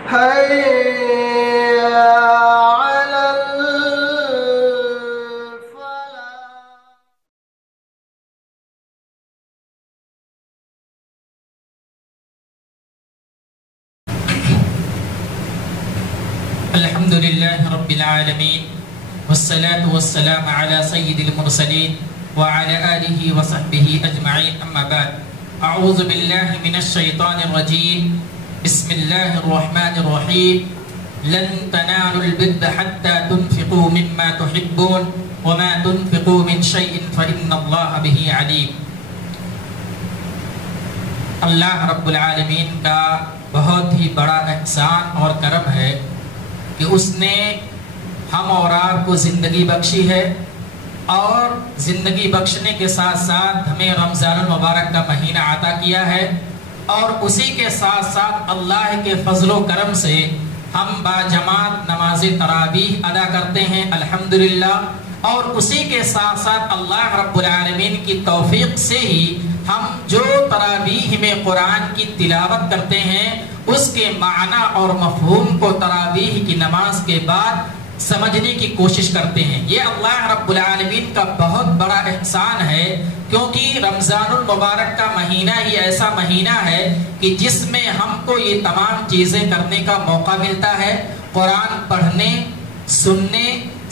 حي على الحمد لله رب العالمين والصلاة والسلام على سيد المرسلين وعلى آله وصحبه أجمعين أما بعد أعوذ بالله من الشيطان الرجيم بسم الله الرحمن الرحيم لن تنالوا البر حتى تنفقوا مما تحبون وما تنفقوا من شيء فإن الله به عليم. اللہ رب العالمین کا بہت ہی بڑا احسان اور کرم ہے کہ اس نے ہم اور آپ کو زندگی بخشی ہے اور زندگی بخشنے کے ساتھ ساتھ ہمیں رمضان المبارک کا مہینہ عطا کیا ہے اور اسی کے ساتھ ساتھ اللہ کے فضل و کرم سے ہم باجماعت نماز تراویح ادا کرتے ہیں الحمدللہ، اور اسی کے ساتھ ساتھ اللہ رب العالمین کی توفیق سے ہی ہم جو تراویح میں قرآن کی تلاوت کرتے ہیں اس کے معنی اور مفہوم کو تراویح کی نماز کے بعد سمجھنے کی کوشش کرتے ہیں. یہ اللہ رب العالمین کا بہت بڑا احسان ہے، کیونکہ رمضان المبارک کا مہینہ ہی ایسا مہینہ ہے کہ جس میں ہم کو یہ تمام چیزیں کرنے کا موقع ملتا ہے. قرآن پڑھنے، سننے،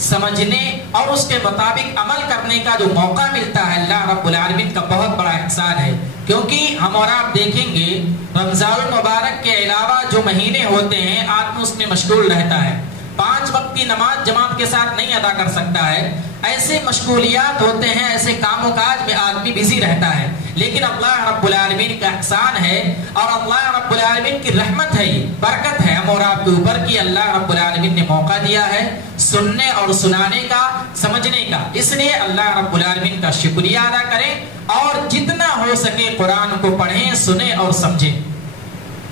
سمجھنے اور اس کے مطابق عمل کرنے کا جو موقع ملتا ہے اللہ رب العالمین کا بہت بڑا احسان ہے. کیونکہ ہم اور آپ دیکھیں گے رمضان المبارک کے علاوہ جو مہینے ہوتے ہیں آدمی اس میں مشغول رہتا ہے، 5 وقت کی نماز جماعت کے ساتھ نہیں ادا کر سکتا ہے، ایسے مشغولیات ہوتے ہیں، ایسے کام و کاج میں آدمی بزی رہتا ہے. لیکن اللہ رب العالمین کا احسان ہے اور اللہ رب العالمین کی رحمت ہے، یہ برکت ہے ہم اور آپ کے اوپر کہ اللہ رب العالمین نے موقع دیا ہے سننے اور سنانے کا، سمجھنے کا. اس لیے اللہ رب العالمین کا شکریہ ادا کریں اور جتنا ہو سکے قرآن کو پڑھیں، سنیں اور سمجھیں.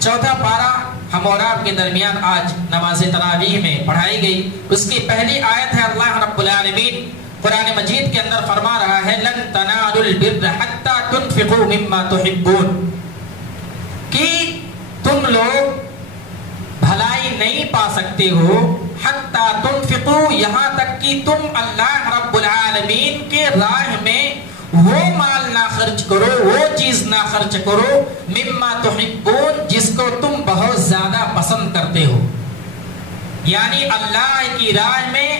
چوتھا پارہ ہم اور آپ کے درمیان آج نماز تراویح میں پڑھائی گئی. اس کی پہلی آیت ہے اللہ رب العالمین قرآن مجید کے اندر فرما رہا ہے لن تنالوا البر حتى تنفقوا مما تحبون، کہ تم لوگ بھلائی نہیں پا سکتے ہو حتى تنفقوا، یہاں تک کہ تم اللہ رب العالمین کے راہ میں وہ مال نہ خرچ کرو، وہ چیز نہ خرچ کرو مما تحبون، جس کو تم بہت زیادہ پسند کرتے ہو. یعنی اللہ کی راہ میں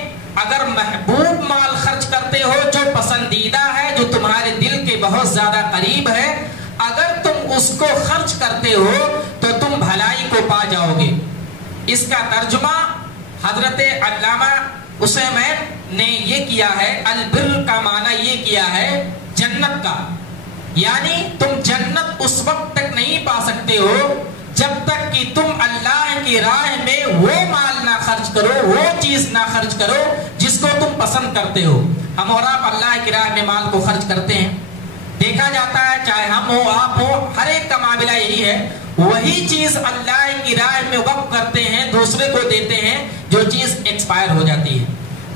اگر محبوب مال خرچ کرتے ہو جو پسندیدہ ہے، جو تمہارے دل کے بہت زیادہ قریب ہے، اگر تم اس کو خرچ کرتے ہو تو تم بھلائی کو پا جاؤ گے. اس کا ترجمہ حضرت علامہ عثیمین نے یہ کیا ہے، البر کا معنی یہ کیا ہے جنت کا. یعنی تم جنت اس وقت تک نہیں پا سکتے ہو جب تک کہ تم اللہ کی راہ میں وہ مال نہ خرچ کرو، وہ چیز نہ خرچ کرو جس کو تم پسند کرتے ہو. ہم اور آپ اللہ کی راہ میں مال کو خرچ کرتے ہیں، دیکھا جاتا ہے چاہے ہم ہو آپ ہو، ہر ایک کا معاملہ یہی ہے. وہی چیز اللہ کی راہ میں وقف کرتے ہیں، دوسرے کو دیتے ہیں، جو چیز ایکسپائر ہو جاتی ہے،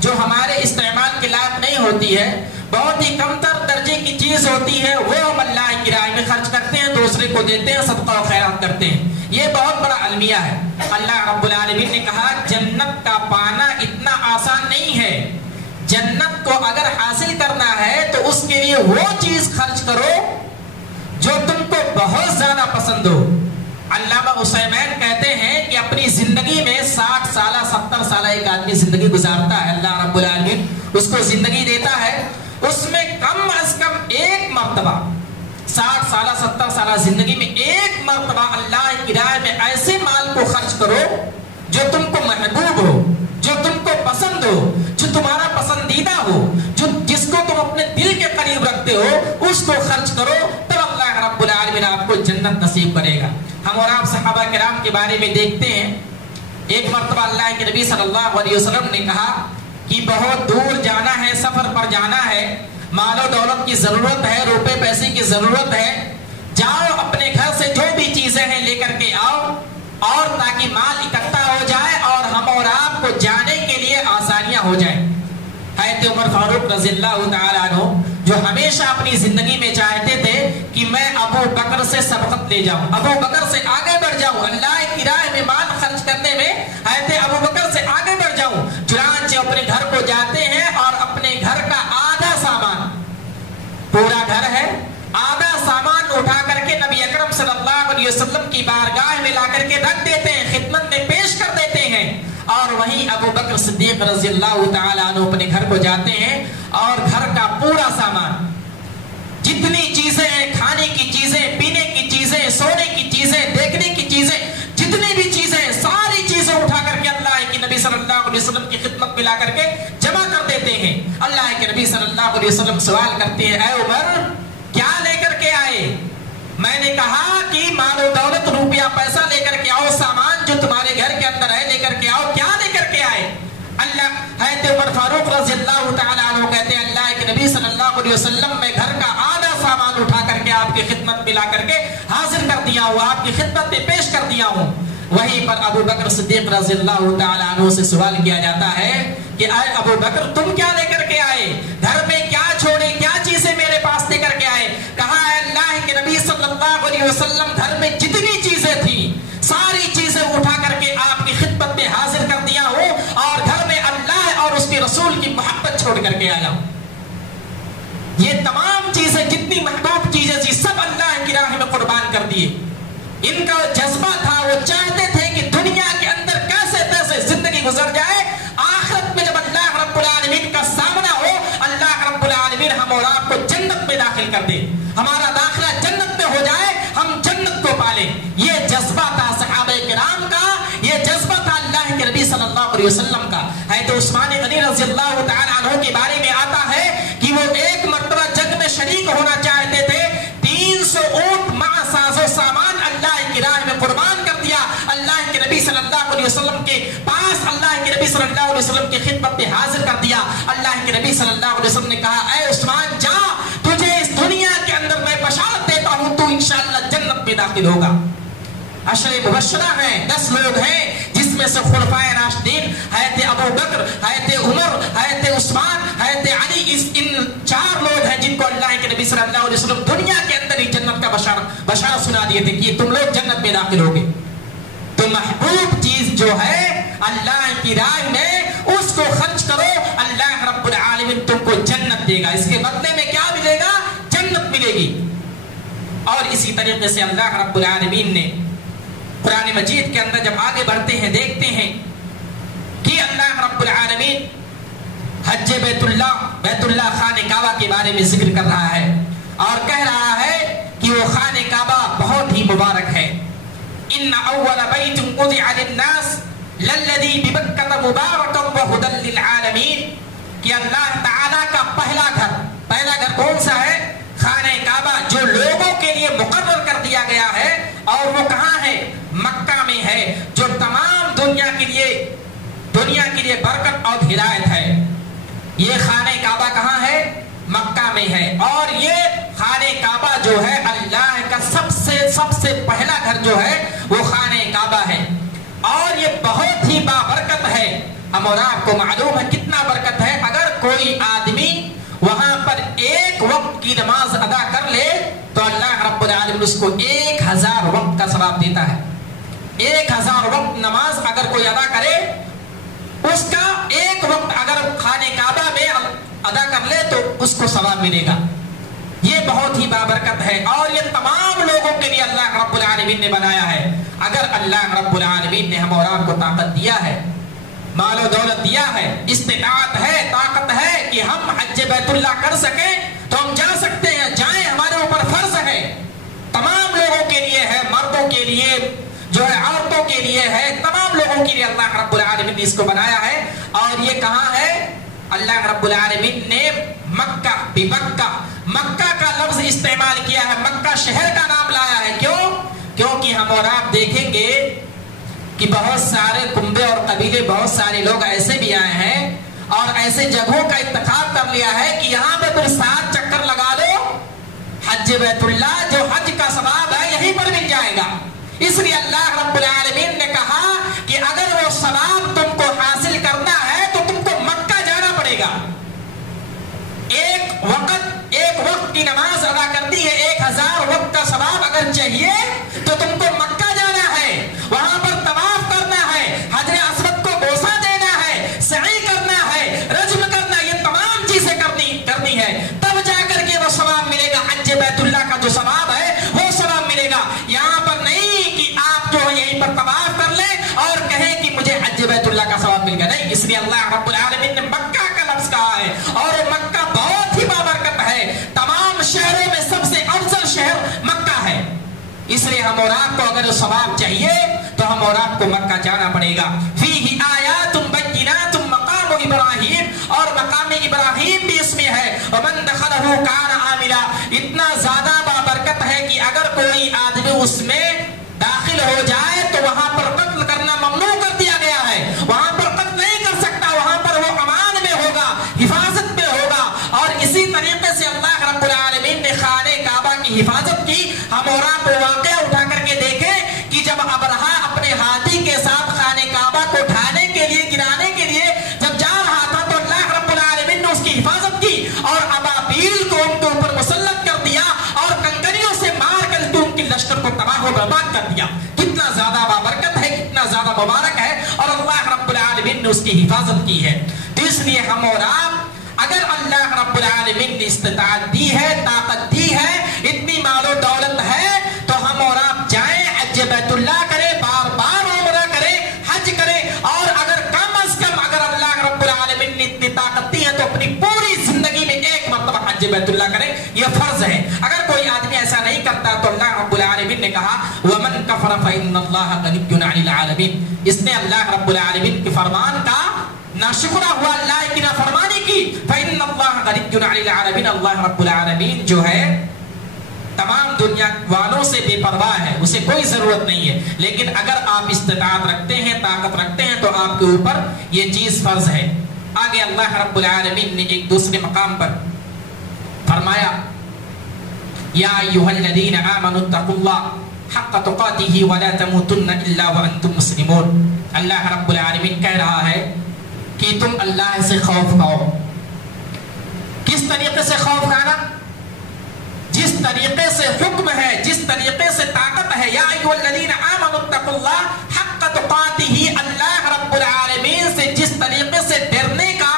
جو ہمارے استعمال کے لائق نہیں ہوتی ہے، بہت ہی کم تر درجے کی چیز ہوتی ہے، وہ ہم اللہ کی راہ میں خرچ کرتے ہیں، دوسرے کو دیتے ہیں، صدقہ و خیرات کرتے ہیں. یہ بہت بڑا المیہ ہے. اللہ رب العالمین نے کہا جنت کا پانا اتنا آسان نہیں ہے. جنت کو اگر حاصل کرنا ہے تو اس کے لیے وہ چیز خرچ کرو جو تم کو بہت زیادہ پسند ہو. علامہ عثیمین کہتے ہیں کہ اپنی زندگی میں 60 سالہ 70 سالہ ایک آدمی زندگی گزارتا ہے، اللہ رب العالمین اس کو زندگی دیتا ہے، اس میں کم از کم ایک مرتبہ 60 سالہ 70 سالہ زندگی میں ایک مرتبہ اللہ کی راہ میں ایسے مال کو خرچ کرو جو تم کو محبوب ہو، جو تم کو پسند ہو، جو تمہارا پسندیدہ ہو، جس کو تم اپنے دل کے قریب رکھتے ہو، اس کو خرچ کرو، تب اللہ رب العالمین آپ کو جنت نصیب کرے گا. ہم اور آپ صحابہ کرام کے بارے میں دیکھتے ہیں، ایک مرتبہ اللہ کے نبی صلی اللہ علیہ وسلم نے کہا کہ بہت دور جانا ہے، سفر پر جانا ہے، مال و دولت کی ضرورت ہے، روپے پیسے کی ضرورت ہے، جاؤ اپنے گھر سے جو بھی چیزیں ہیں لے کر کے آؤ، اور تاکہ مال اکٹھا ہو جائے اور ہم اور آپ کو جانے کے لیے آسانیاں ہو جائیں. حضرت عمر فاروق رضی اللہ تعالیٰ عنہ جو ہمیشہ اپنی زندگی میں چاہتے تھے کہ میں ابو بکر سے سبقت لے جاؤں، ابو بکر سے آگے بڑھ جاؤں، اللہ کی راہ میں مال خرچ کرنے وسلم کی بارگاہ میں لا کر کے رکھ دیتے ہیں، خدمت میں پیش کر دیتے ہیں، اور وہیں ابو بکر صدیق رضی اللہ تعالیٰ عنہ اپنے گھر کو جاتے ہیں اور گھر کا پورا سامان، جتنی چیزیں ہیں، کھانے کی چیزیں، پینے کی چیزیں، سونے کی چیزیں، دیکھنے کی چیزیں، جتنی بھی چیزیں، ساری چیزیں اٹھا کر کے اللہ کے نبی صلی اللہ علیہ وسلم کی خدمت میں لا کر کے جمع کر دیتے ہیں۔ اللہ کے نبی صلی اللہ علیہ وسلم سوال کرتے ہیں، اے عمر کیا لے کر کے آئے؟ میں نے کہا کہ مال و دولت، روپیہ پیسہ لے کر کے آؤ، سامان جو تمہارے گھر کے اندر ہے لے کر کے آؤ۔ کیا لے کر کے آئے؟ اللہ حضرت عمر فاروق رضی اللہ تعالیٰ عنہ کہتے ہیں، اللہ کے نبی صلی اللہ علیہ وسلم میں گھر کا آدھا سامان اٹھا کر کے آپ کی خدمت میں لا کر کے حاضر کر دیا ہوں، آپ کی خدمت میں پیش کر دیا ہوں۔ وہیں پر ابو بکر صدیق رضی اللہ تعالیٰ عنہ سے سوال کیا جاتا ہے کہ اے ابو بکر تم کیا لے کر کے آئے؟ گھر میں کیا چھوڑے، کیا چیزیں میرے پاس لے کر کے آئے؟ کہا اے اللہ کے نبی صلی اللہ علیہ وسلم گھر میں جتنی چیزیں تھیں ساری چیزیں اٹھا کر کے آپ کی خدمت میں حاضر کر دیا ہوں، اور گھر میں اللہ اور اس کے رسول کی محبت چھوڑ کر کے آیا ہوں۔ یہ تمام چیزیں جتنی محبوب چیزیں تھی سب اللہ کی راہ میں قربان کر دیے۔ ان کا جذبہ تھا، وہ چاہتے تھے کہ دنیا کے اندر کیسے تیسے زندگی گزر جائے، آخرت میں جب اللہ رب العالمین کا سامنا ہو اللہ رب العالمین ہم اور آپ کو جنت میں داخل کر دے، ہمارا داخلہ جنت میں ہو جائے، ہم جنت کو پالیں۔ یہ جذبہ تھا صحابہ کرام کا، یہ جذبہ تھا اللہ کے نبی صلی اللہ علیہ وسلم کا۔ حضرت عثمان غنی رضی اللہ تعالیٰ عنہ کے بارے میں آتا ہے کہ وہ ایک مرتبہ جنگ میں شریک ہونا چاہتے تھے، 300 اونٹ مع ساز و سامان اللہ کی راہ میں قربان کر دیا۔ اللہ کے نبی صلی اللہ علیہ وسلم کے پاس اللہ کے نبی صلی اللہ علیہ وسلم کی خدمت میں حاضر کر دیا۔ اللہ کے نبی صلی اللہ علیہ وسلم نے کہا اے عثمان جا، تجھے اس دنیا کے اندر میں بشارت دیتا ہوں تو انشاءاللہ جنت میں داخل ہوگا۔ عشر مبشرہ ہیں، 10 لوگ ہیں جس میں سے خلفائے راشدین حضرت ابو بکر، حضرت عمر، حضرت عثمان، حضرت علی، ان 4 لوگ ہیں جن کو اللہ کے نبی صلی اللہ علیہ وسلم دنیا کے اندر ہی جنت کا بشارت سنا دیے تھے کہ تم لوگ جنت میں داخل ہوگے۔ تو محبوب چیز جو ہے اللہ کی راہ میں اس کو خرچ کرو، اللہ رب العالمین تم کو جنت دے گا، اس کے بدلے میں کیا ملے گا؟ جنت ملے گی۔ اور اسی طریقے سے اللہ رب العالمین نے قرآن مجید کے اندر جب آگے بڑھتے ہیں دیکھتے ہیں کہ اللہ رب العالمین حج بیت اللہ خانہ کعبہ کے بارے میں ذکر کر رہا ہے اور کہہ رہا ہے کہ وہ خانہ کعبہ بہت ہی مبارک ہے۔ ان اول بیت وضع للناس للذی ببکۃ مبارکا وہدی للعالمین، کہ اللہ تعالیٰ کا پہلا گھر کون سا ہے؟ خانہ کعبہ، جو لوگوں کے لیے مقرر کر دیا گیا ہے، اور وہ کہاں ہے؟ مکہ میں ہے، جو تمام دنیا کے لیے برکت اور ہدایت ہے۔ یہ خانہ کعبہ کہاں ہے؟ مکہ میں ہے، اور یہ خانہ کعبہ جو ہے اللہ کا سب سے پہلا گھر جو ہے وہ خانہ کعبہ ہے، اور یہ بہت ہی بابرکت ہے۔ ہم اور آپ کو معلوم ہے کتنا برکت ہے۔ اگر کوئی آدمی وہاں پر ایک وقت کی نماز ادا کر لے تو اللہ رب العالمین اس کو 1000 وقت کا ثواب دیتا ہے۔ 1000 وقت نماز اگر کوئی ادا کرے، اس کا ایک وقت اگر خانہ کعبہ میں ادا کر لے تو اس کو ثواب ملے گا۔ یہ بہت ہی بابرکت ہے، اور یہ تمام لوگوں کے لیے اللہ رب العالمین نے بنایا ہے۔ اگر اللہ رب العالمین نے ہم اور آپ کو طاقت دیا ہے، مال و دولت دیا ہے، استطاعت ہے، طاقت ہے کہ ہم حج بیت اللہ کر سکیں تو ہم جا سکتے ہیں، جائیں، ہمارے اوپر فرض ہے، تمام لوگوں کے لیے ہے، مردوں کے لیے جو ہے، عورتوں کے لیے ہے، تمام لوگوں کے لیے اللہ رب العالمین نے اس کو بنایا ہے۔ اور یہ کہاں ہے؟ اللہ رب العالمین نے مکہ مکہ کا لفظ استعمال کیا ہے، مکہ شہر کا نام لایا ہے۔ کیونکہ ہم اور آپ دیکھیں گے کہ بہت سارے کنبے اور قبیلے، بہت سارے لوگ ایسے بھی آئے ہیں اور ایسے جگہوں کا انتخاب کر لیا ہے کہ یہاں پہ پھر 7 چکر لگا دو، حج بیت اللہ جو حج کا ثواب ہے یہیں پر مل جائے گا۔ اس لیے اللہ رب العالمین نے کہا کہ اگر وہ ثواب تم کو حاصل کرنا ہے تو تم کو مکہ جانا پڑے گا۔ ایک وقت کی نماز ادا کرتی ہے، 1000 وقت کا ثواب اگر چاہیے تو تم کو مکہ جانا ہے، وہاں پر طواف کرنا ہے، حجر اسود کو بوسہ دینا ہے، سعی کرنا ہے، رجم کرنا، یہ تمام چیزیں کرنی ہے، تب جا کر کے وہ ثواب ملے گا۔ حج بیت اللہ کا جو ثواب ہے وہ ثواب ملے گا۔ یہاں پر نہیں لیے اللہ رب العالمین نے مکہ کا لفظ کہا ہے، اور مکہ بہت ہی بابرکت ہے، تمام شہروں میں سب سے افضل شہر مکہ ہے۔ اس لیے ہم اور آپ کو اگر ثواب چاہیے تو ہم اور آپ کو مکہ جانا پڑے گا۔ فیہ آیات بینات مقام ابراہیم، اور مقام ابراہیم بھی اس میں ہے، ومن دخلہ کان آمنا، اتنا زیادہ بابرکت ہے کہ اگر کوئی آدمی اس میں داخل ہو جائے تو وہاں پر قتل کرنا ممنوع کر دیا گیا ہے، وہاں پر قتل نہیں کر سکتا، وہاں پر وہ امان میں ہوگا، حفاظت میں ہوگا۔ اور اسی طریقے سے اللہ رب العالمین نے خانہ کعبہ کی حفاظت کی۔ ہم اور آپ واقعہ اٹھا کر کے دیکھیں کہ جب ابرہہ اپنے ہاتھی کے ساتھ خانہ کعبہ کو ڈھانے کے لیے، گرانے کے لیے جب جا رہا تھا تو اللہ رب العالمین نے اس کی حفاظت کی اور ابابیل کو ان کے اوپر مسلط کر دیا اور کنکریوں سے مار کر ان کی لشکر کو تباہ و برباد کر دیا۔ کتنا زیادہ بابرکت ہے، کتنا زیادہ مبارک ہے، اور اللہ رب العالمین نے اس کی حفاظت کی ہے۔ تو اس لیے ہم اور آپ اگر اللہ رب العالمین نے استطاعت دی ہے، طاقت دی ہے، اتنی مال و دولت ہے، تو ہم اور آپ جائیں، حج بیت اللہ کریں، بار بار عمرہ کریں، حج کریں، اور اگر کم از کم اگر اللہ رب العالمین نے اتنی طاقت دی ہے تو اپنی پوری زندگی میں ایک مرتبہ حج بیت اللہ کریں، یہ فرض ہے۔ اگر کوئی آدمی ایسا نہیں کرتا تو اللہ رب العالمین نے کہا وَمَن كَفَرَ فَإِنَّ اللَّهَ غَنِيٌّ عَنِ الْعَالَمِينَ، اس نے اللہ رب العالمین کے فرمان کا ناشکرہ ہوا، اللہ کی نافرمانی کی۔ فَإِنَّ اللَّهَ غَنِيٌّ عَنِ الْعَالَمِينَ، اللہ رب العالمین جو ہے تمام دنیا والوں سے بے پرواہ ہے، اسے کوئی ضرورت نہیں ہے، لیکن اگر آپ استطاعت رکھتے ہیں، طاقت رکھتے ہیں، تو آپ کے اوپر یہ چیز فرض ہے۔ آگے اللہ رب العالمین نے ایک دوسرے مقام پر فرمایا یا ایھا الذین آمنوا اتقوا اللہ حق تقاتہ ولا تموتن الا وانتم مسلمون۔ اللہ رب العالمین کہہ رہا ہے کہ تم اللہ سے خوف کھاؤ۔ کس طریقے سے خوف کھانا؟ جس طریقے سے حکم ہے، جس طریقے سے طاقت ہے، یا ایھا الذین آمنوا اتقوا اللہ حق تقاتہ، اللہ رب العالمین سے جس طریقے سے ڈرنے کا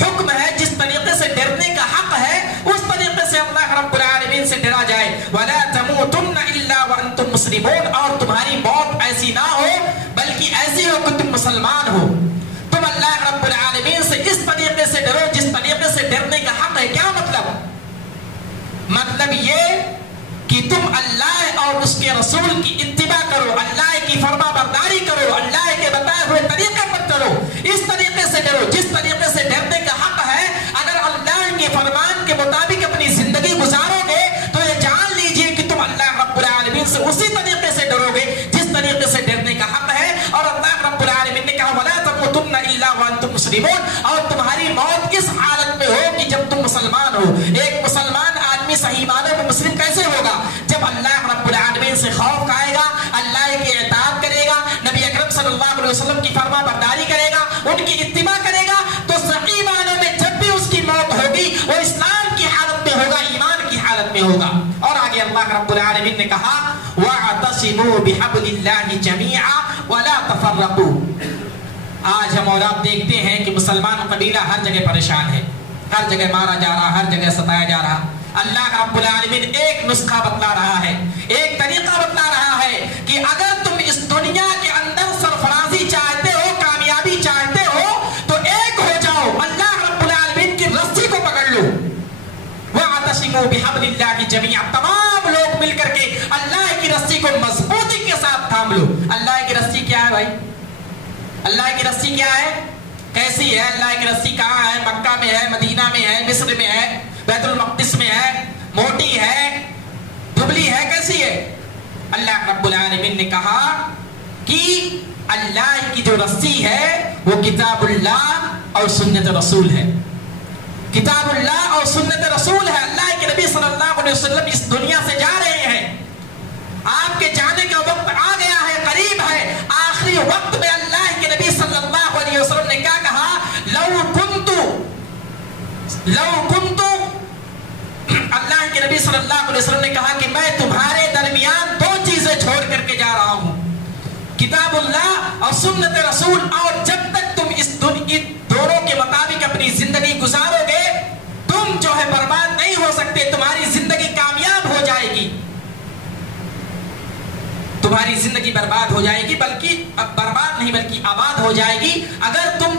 حکم ہے، جس طریقے سے ڈرنے کا حق ہے، اس طریقے سے اللہ رب العالمین سے ڈرا جائے۔ وَلَا تَمُوتُنَّ إِلَّا وَأَنْتُمْ مُسْلِمُونَ، اور تمہاری موت ایسی نہ ہو بلکہ ایسی ہو کہ تم مسلمان ہو۔ تم اللہ رب العالمین سے اس طریقے سے ڈرو جس طریقے سے ڈرنے کا حق ہے۔ کیا مطلب؟ مطلب یہ کہ تم اللہ اور اس کے رسول کی اتباع کرو، اللہ کی فرما برداری کرو، اللہ کے بتائے ہوئے طریقے پر چلو، اس طریقے سے ڈرو جس طریقے سے ڈرنے کا حق ہے۔ اگر اللہ کے فرمان کے مطابق اپنی زندگی گزارو گے تو یہ جان لیجئے کہ تم اللہ رب العالمین سے اسی طریقے سے ڈرو گے جس طریقے سے ڈرنے کا حق ہے۔ اور اللہ رب العالمین نے کہا وَلَا تَمُوتُنَّ إِلَّا وَأَنْتُمْ مُسْلِمُونَ، اور تمہاری موت کس حالت میں ہو کہ جب تم مسلمان ہو۔ ایک مسلمان آدمی صحیح معنوں میں مسلم کیسے ہوگا؟ جب اللہ رب العالمین سے خوف کھائے گا، اللہ کی اطاعت کرے گا، نبی اکرم صلی اللہ علیہ وسلم کی فرما برداری کرے گا، ان کی اتباع کرے گا، تو صحیح معنوں میں جب بھی اس کی موت ہوگی وہ اسلام کی حالت میں ہوگا، ایمان کی حالت میں ہوگا۔ اور آگے اللہ رب العالمین نے کہا وَاعْتَصِمُوا بِحَبْلِ اللَّهِ جَمِيعًا وَلَا تَفَرَّقُوا۔ آج ہم اور آپ دیکھتے ہیں کہ مسلمان قبیلہ ہر جگہ پریشان ہے، ہر جگہ مارا جا رہا، ہر جگہ ستایا جا رہا۔ اللہ رب العالمین ایک نسخہ بتلا رہا ہے، ایک طریقہ بتلا رہا ہے کہ اگر تم اس دنیا کے اندر سرفرازی چاہتے ہو، کامیابی چاہتے ہو، تو ایک ہو جاؤ، اللہ رب العالمین کی رسی کو پکڑ لو۔ وَاعْتَصِمُوا بِحَبْلِ اللَّهِ جَمِيعًا، تمام لوگ مل کر کے اللہ کی رسی کو مضبوطی کے ساتھ تھام لو۔ اللہ کی رسی کیا ہے بھائی؟ اللہ کی رسی کیا ہے؟ کیسی ہے اللہ کی رسی؟ کہاں ہے؟ مکہ میں ہے، مدینہ میں ہے، مصر میں ہے، بیت المقدس میں ہے، موٹی ہے، دبلی ہے، کیسی ہے؟ اللہ رب العالمین نے کہا کہ اللہ کی جو رسی ہے وہ کتاب اللہ اور سنت رسول ہے۔ کتاب اللہ اور سنت رسول ہے۔ اللہ کے نبی صلی اللہ علیہ وسلم اس دنیا سے جا رہے ہیں، آپ کے جانے کا وقت آ گیا ہے، قریب ہے۔ آخری وقت میں اللہ کے نبی صلی اللہ علیہ وسلم نے کیا کہا؟ لو کنتو اللہ کے نبی صلی اللہ علیہ وسلم نے کہا کہ میں تمہارے درمیان دو چیزیں چھوڑ کر کے جا رہا ہوں، کتاب اللہ اور سنت رسول، اور جب تک تم اس دونوں کے مطابق اپنی زندگی گزارو گے تم جو ہے برباد نہیں ہو سکتے، تمہاری زندگی کامیاب ہو جائے گی، تمہاری زندگی برباد ہو جائے گی، بلکہ برباد نہیں بلکہ آباد ہو جائے گی اگر تم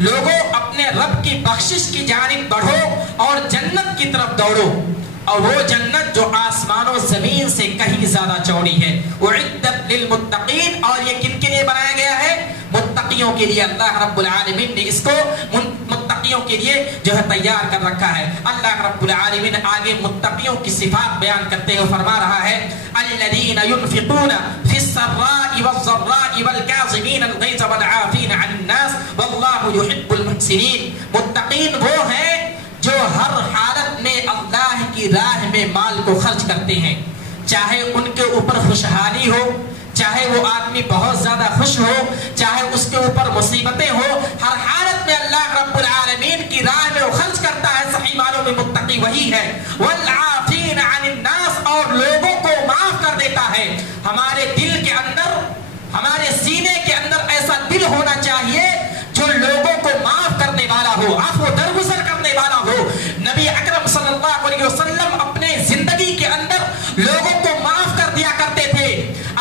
لوگوں اپنے رب کی بخشش کی جانب بڑھو اور جنت کی طرف دوڑو، اور وہ جنت جو آسمان و زمین سے کہیں زیادہ چوڑی ہے۔ اعدت للمتقین، اور یہ کن کے لیے بنایا گیا ہے؟ متقیوں کے لیے۔ اللہ رب العالمین نے اس کو متقیوں کے لیے جو ہے تیار کر رکھا ہے۔ اللہ رب العالمین آگے متقیوں کی صفات بیان کرتے ہوئے فرما رہا ہے الذین ينفقون فی السراء والضراء والکاظمین الغیظ والعافین عن الناس واللہ یحب المحسنین۔ متقین وہ ہیں جو ہر حالت میں اللہ کی راہ میں مال کو خرچ کرتے ہیں، چاہے ان کے اوپر خوشحالی ہو، چاہے وہ آدمی بہت زیادہ خوش ہو، چاہے اس کے اوپر مصیبتیں ہو، ہر حالت میں اللہ رب العالمین کی راہ میں وہ خرچ کرتا ہے۔ صحیح معنوں میں متقی وہی ہے۔ والعافین عن الناس، اور لوگوں کو معاف کر دیتا ہے۔ ہمارے دل کے اندر، ہمارے سینے کے اندر ایسا دل ہونا چاہیے جو لوگوں کو معاف کرنے والا ہو، عفو درگزر کرنے والا ہو۔ نبی اکرم صلی اللہ علیہ وسلم اپنے زندگی کے اندر لوگوں کو معاف کر دیا کرتے تھے،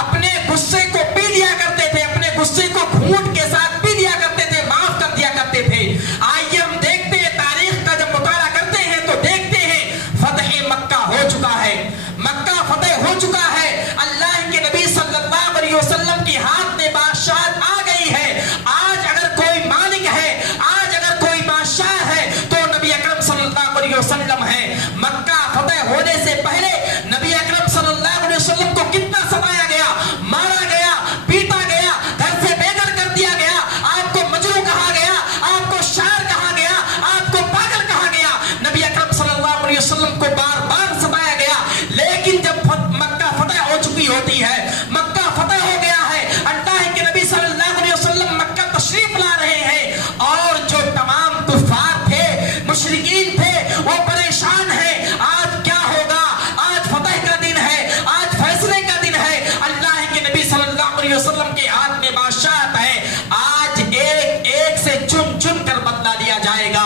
اپنے غصے کو پی لیا کرتے تھے، اپنے غصے کو گھونٹ کے ساتھ پی لیا کرتے تھے، معاف کر دیا کرتے تھے۔ آئیے ہم دیکھتے ہیں، تاریخ کا جب مطالعہ کرتے ہیں تو دیکھتے ہیں فتح مکہ ہو چکا ہے، مکہ فتح ہو چکا ہے، اللہ کے نبی صلی اللہ علیہ وسلم کی ہاتھ میں بادشاہت آ گئی ہے۔ آج اگر کوئی مالک ہے، آج اگر کوئی بادشاہ ہے تو نبی اکرم صلی اللہ علیہ وسلم ہے۔ مکہ فتح ہونے سے پہلے نبی اکرم صلی اللہ علیہ وسلم کو کتنا ستایا گیا، مارا گیا، پیٹا گیا، گھر سے بے گھر کر دیا گیا، آپ کو مجنون کہا گیا، آپ کو شاعر کہا گیا، آپ کو پاگل کہا گیا۔ نبی اکرم صلی اللہ علیہ وسلم کو بار بار ستایا گیا، لیکن جب مکہ فتح ہو چکی ہوتی ہے، مکہ فتح ہو گیا ہے، اللہ کے نبی صلی اللہ علیہ وسلم مکہ تشریف لا رہے ہیں، اور جو تمام کفار تھے، مشرکین تھے، وہ پریشان ہیں۔ آج کیا ہوگا؟ آج فتح کا دن ہے، آج فیصلے کا دن ہے۔ اللہ کے نبی صلی اللہ علیہ وسلم کے ہاتھ میں بادشاہت ہے، آج ایک ایک سے چن چن کر بدلہ لیا جائے گا۔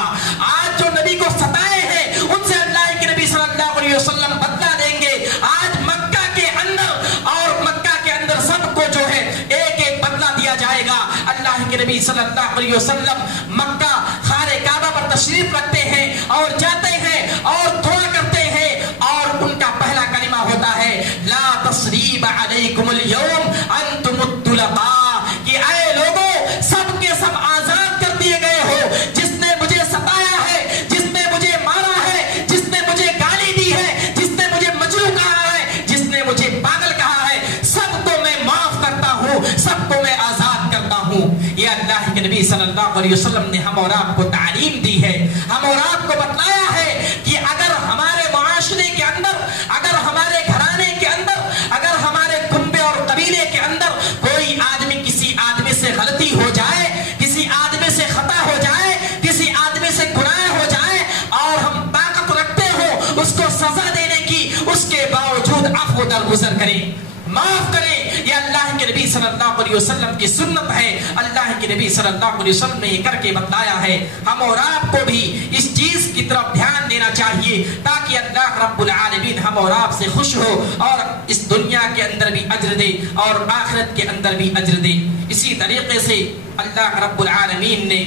آج جو نبی کو ستائے ہیں ان سے اللہ کے نبی صلی اللہ علیہ وسلم بدلہ لیں گے۔ آج مکہ کے اندر، اور مکہ کے اندر سب کو جو ہے ایک ایک بدلہ دیا جائے گا۔ اللہ کے نبی صلی اللہ علیہ وسلم مکہ خانہ کعبہ پر تشریف رکھتے ہیں اور جاتے ہیں اور دعا کرتے ہیں، اور ان کا پہلا کلمہ ہوتا ہے لا تصریب علیکم اليوم انتم الطلقاء، کہ اے لوگوں سب کے سب آزاد کر دیے گئے ہو۔ جس نے مجھے ستایا ہے، جس نے مجھے مارا ہے، جس نے مجھے گالی دی ہے، جس نے مجھے مجنون کہا ہے، جس نے مجھے پاگل کہا ہے، سب کو میں معاف کرتا ہوں، سب کو میں آزاد کرتا ہوں۔ یہ اللہ کے نبی صلی اللہ علیہ وسلم نے ہم اور آپ کو تعلیم دی ہے، ہم اور آپ کو بتلایا ہے کہ اگر ہمارے معاشرے کے اندر، اگر ہمارے گھرانے کے اندر، اگر ہمارے کنبے اور قبیلے کے اندر کوئی آدمی کسی آدمی سے غلطی ہو جائے، کسی آدمی سے خطا ہو جائے، کسی آدمی سے گناہ ہو جائے، اور ہم طاقت رکھتے ہو اس کو سزا دینے کی، اس کے باوجود عفو درگزر کریں، معاف کریں۔ یہ اللہ کے نبی صلی اللہ علیہ وسلم کی سنت ہے، اللہ کے نبی صلی اللہ علیہ وسلم نے یہ کر کے بتلایا ہے۔ ہم اور آپ کو بھی اس چیز کی طرف دھیان دینا چاہیے تاکہ اللہ رب العالمین ہم اور آپ سے خوش ہو، اور اس دنیا کے اندر بھی اجر دے اور آخرت کے اندر بھی اجر دے۔ اسی طریقے سے اللہ رب العالمین نے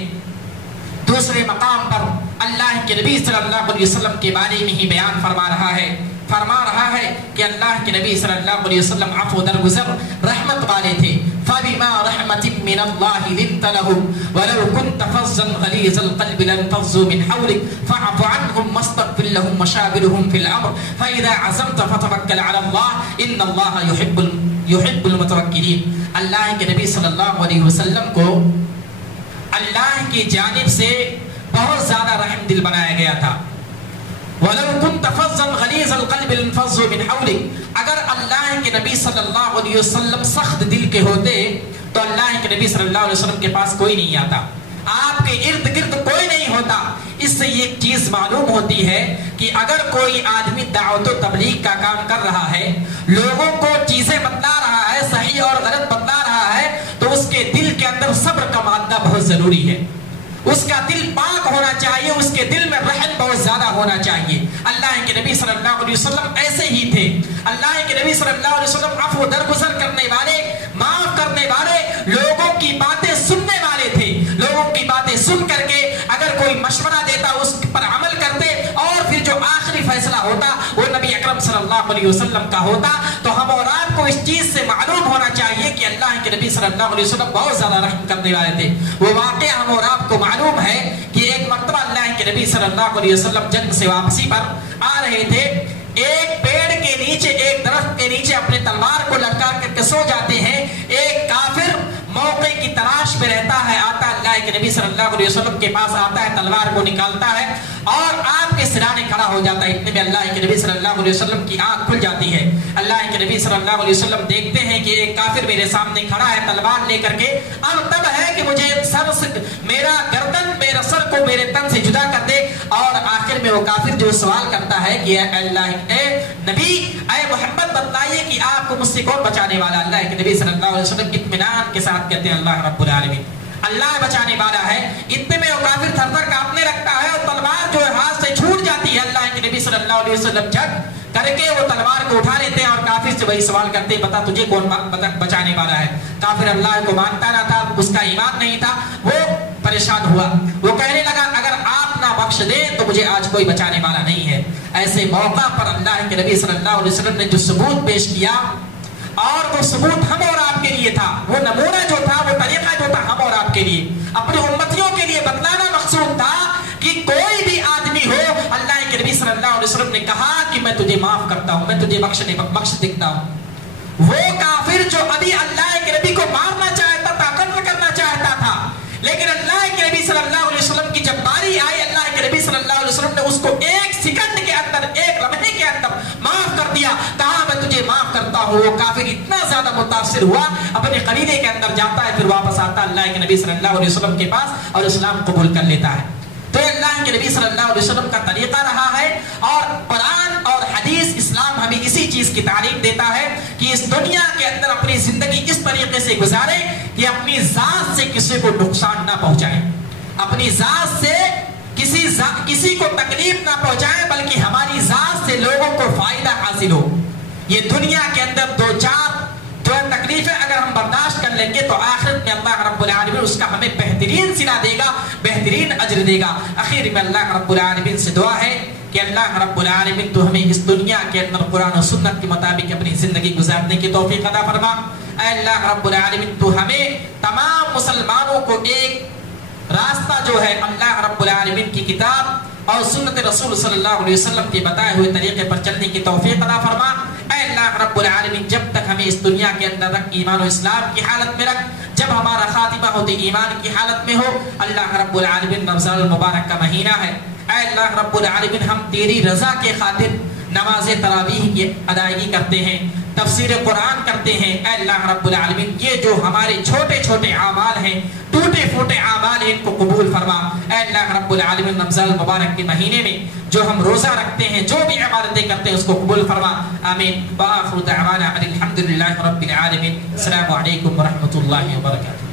دوسرے مقام پر اللہ کے نبی صلی اللہ علیہ وسلم کے بارے میں ہی بیان فرما رہا ہے کہ اللہ کے نبی صلی اللہ علیہ وسلم عفو درگزر رحمت والے تھے۔ فَبِمَا رَحْمَةٍ مِّنَ اللَّهِ لِنْتَ لَهُمْ وَلَوْ كُنْتَ فَظًّا غَلِيظَ الْقَلْبِ لَانفَضُّوا مِنْ حَوْلِكَ فَاعْفُ عَنْهُمْ وَاسْتَغْفِرْ لَهُمْ وَشَاوِرْهُمْ فِي الْأَمْرِ فَإِذَا عَزَمْتَ فَتَوَكَّلْ عَلَى اللَّهِ إِنَّ اللَّهَ يُحِبُّ الْمُتَوَكِّلِينَ۔ اللہ کے نبی صلی اللہ علیہ وسلم کو اللہ کی جانب سے بہت زیادہ رحم دل بنایا گیا تھا۔ وَلَوْ كُنْتَ فَظًّا غَلِيظَ الْقَلْبِ لَانفَضُّوا مِنْ حَوْلِكَ، اگر اللہ کے نبی صلی اللہ علیہ وسلم سخت دل کے ہوتے تو اللہ کے نبی صلی اللہ علیہ وسلم کے پاس کوئی نہیں آتا، آپ کے ارد گرد کوئی نہیں ہوتا۔ اس سے یہ چیز معلوم ہوتی ہے کہ اگر کوئی آدمی دعوت و تبلیغ کا کام کر رہا ہے، لوگوں کو چیزیں بتلا رہا ہے، صحیح اور غلط بتلا رہا ہے، تو اس کے دل کے اندر صبر کا مادہ بہت ضروری ہے، اس کا دل پاک ہونا چاہیے، اس کے دل میں رحم بہت زیادہ ہونا چاہیے۔ اللہ کے نبی صلی اللہ علیہ وسلم ایسے ہی تھے۔ اللہ کے نبی صلی اللہ علیہ وسلم عفو درگزر کرنے والے، معاف کرنے والے، لوگوں کی باتیں سننے والے تھے، لوگوں کی باتیں سن کر علیہ وسلم کا ہوتا تو ہم اور آپ کو اس چیز سے معلوم ہونا چاہیے کہ اللہ کے نبی صلی اللہ علیہ وسلم بہت زیادہ رحم کرنے والے تھے. وہ واقعہ ہم اور آپ کو معلوم ہے کہ ایک مرتبہ اللہ کے نبی صلی اللہ علیہ وسلم جنگ سے واپسی پر آ رہے تھے. ایک پیڑ کے نیچے، ایک درخت کے نیچے اپنے تلوار کو لٹکا کر کے سو جاتے ہیں. ایک کافر موقع کی تلاش میں رہتا ہے، آتا اللہ کے نبی صلی اللہ علیہ وسلم کے پاس آتا ہے، تلوار کو نکالتا ہے اور آپ کے سرانے کھڑا ہو جاتا ہے. اتنے میں اللہ کے نبی صلی اللہ علیہ وسلم کی آنکھ کھل جاتی ہے. اللہ کے نبی صلی اللہ علیہ وسلم دیکھتے ہیں کہ ایک کافر میرے سامنے کھڑا ہے تلوار لے کر کے. اب تب ہے کہ مجھے میرا گردن میرا سر کو میرے تن سے جدا کر دے. اور آخر میں وہ کافر جو سوال کرتا ہے کہ اے نبی، اے محمد، بتلائیے کہ آپ کو مجھ سے کون بچانے والا؟ اللہ کے نبی صلی اللہ علیہ وسلم اطمینان کے ساتھ کہتے ہیں اللہ رب العالمین، اللہ بچانے والا ہے. اتنے میں وہ کافر تھر تھر کانپنے لگتا ہے اور تلوار جو ہے ہاتھ سے چھوٹ جاتی ہے. اللہ کے نبی صلی اللہ علیہ وسلم جھٹ کر کے وہ تلوار کو اٹھا لیتے ہیں اور کافر سے وہی سوال کرتے ہیں، بتا تجھے کون بچانے والا ہے؟ کافر اللہ کو مانتا نہ تھا، اس کا ایمان نہیں تھا. وہ پریشان ہوا، وہ کہنے لگا اگر آپ نہ بخش دیں تو مجھے آج کوئی بچانے والا نہیں ہے. ایسے موقع پر اللہ کے نبی صلی اللہ علیہ وسلم نے جو ثبوت پیش کیا، اور وہ ثبوت ہم اور آپ کے لیے تھا، وہ نمونہ جو تھا، وہ طریقہ جو تھا ہم اور آپ کے لیے، اپنی امتیوں کے لیے بتلانا مقصود تھا کہ کوئی بھی آدمی ہو، اللہ کے نبی صلی اللہ علیہ وسلم نے کہا کہ میں تجھے معاف کرتا ہوں، میں تجھے بخش دیتا ہوں. وہ کافر جو ابھی اللہ کے نبی کو مارنا چاہتا تھا، قتل کرنا چاہتا تھا، لیکن اللہ کے نبی صلی اللہ علیہ وسلم کی جب باری آئی، اللہ کے نبی صلی اللہ علیہ وسلم نے اس کو ایک سیکنڈ کے اندر، ایک لمحے کے اندر معاف کر دیا. کہا میں تجھے معاف کرتا ہوں. وہ کافر اتنا زیادہ متاثر ہوا، اپنے قبیلے کے اندر جاتا ہے، پھر واپس آتا اللہ کے نبی صلی اللہ علیہ وسلم کے پاس اور اسلام قبول کر لیتا ہے. تو اللہ کے نبی صلی اللہ علیہ وسلم کا طریقہ رہا ہے، اور قرآن اور حدیث اسلام ہمیں اسی چیز کی تعلیم دیتا ہے کہ اس دنیا کے اندر اپنی زندگی اس طریقے سے گزارے کہ اپنی ذات سے کسی کو نقصان نہ پہنچائے، اپنی ذات سے کسی کو تکلیف نہ پہنچائے، بلکہ ہماری ذات سے لوگوں کو فائدہ حاصل ہو. یہ دنیا کے اندر دو چار جو تکلیفیں اگر ہم برداشت کر لیں گے تو آخرت میں اللہ رب العالمین اس کا ہمیں بہترین صلہ دے گا، بہترین اجر دے گا. آخر میں اللہ رب العالمین سے دعا ہے کہ اللہ رب العالمین تو ہمیں اس دنیا کے اندر قرآن و سنت کے مطابق اپنی زندگی گزارنے کی توفیق عطا فرما. اے اللہ رب العالمین تو ہمیں تمام مسلمانوں کو ایک راستہ جو ہے اللہ رب العالمین کی کتاب اور سنت رسول صلی اللہ علیہ وسلم کے بتائے ہوئے طریقے پر چلنے کی توفیق عطا فرما. اے اللہ رب العالمین جب تک ہمیں اس دنیا کے اندر رکھ، ایمان و اسلام کی حالت میں رکھ، جب ہمارا خاتمہ ہوتے ایمان کی حالت میں ہو. اللہ رب العالمین رمضان المبارک کا مہینہ ہے، اے اللہ رب العالمین ہم تیری رضا کے خاطر نماز تراویح کی ادائیگی کرتے ہیں، تفسیر قرآن کرتے ہیں. اے اللہ رب العالمین یہ جو ہمارے چھوٹے چھوٹے اعمال ہیں، ٹوٹے پھوٹے اعمال ہیں، ان کو قبول فرما. اے اللہ رب العالمین رمضان المبارک کے مہینے میں جو ہم روزہ رکھتے ہیں، جو بھی عبادتیں کرتے ہیں، اس کو قبول فرما. آمین. وآخر دعوانا ان الحمدللہ رب العالمین. السلام علیکم ورحمۃ اللہ وبرکاتہ.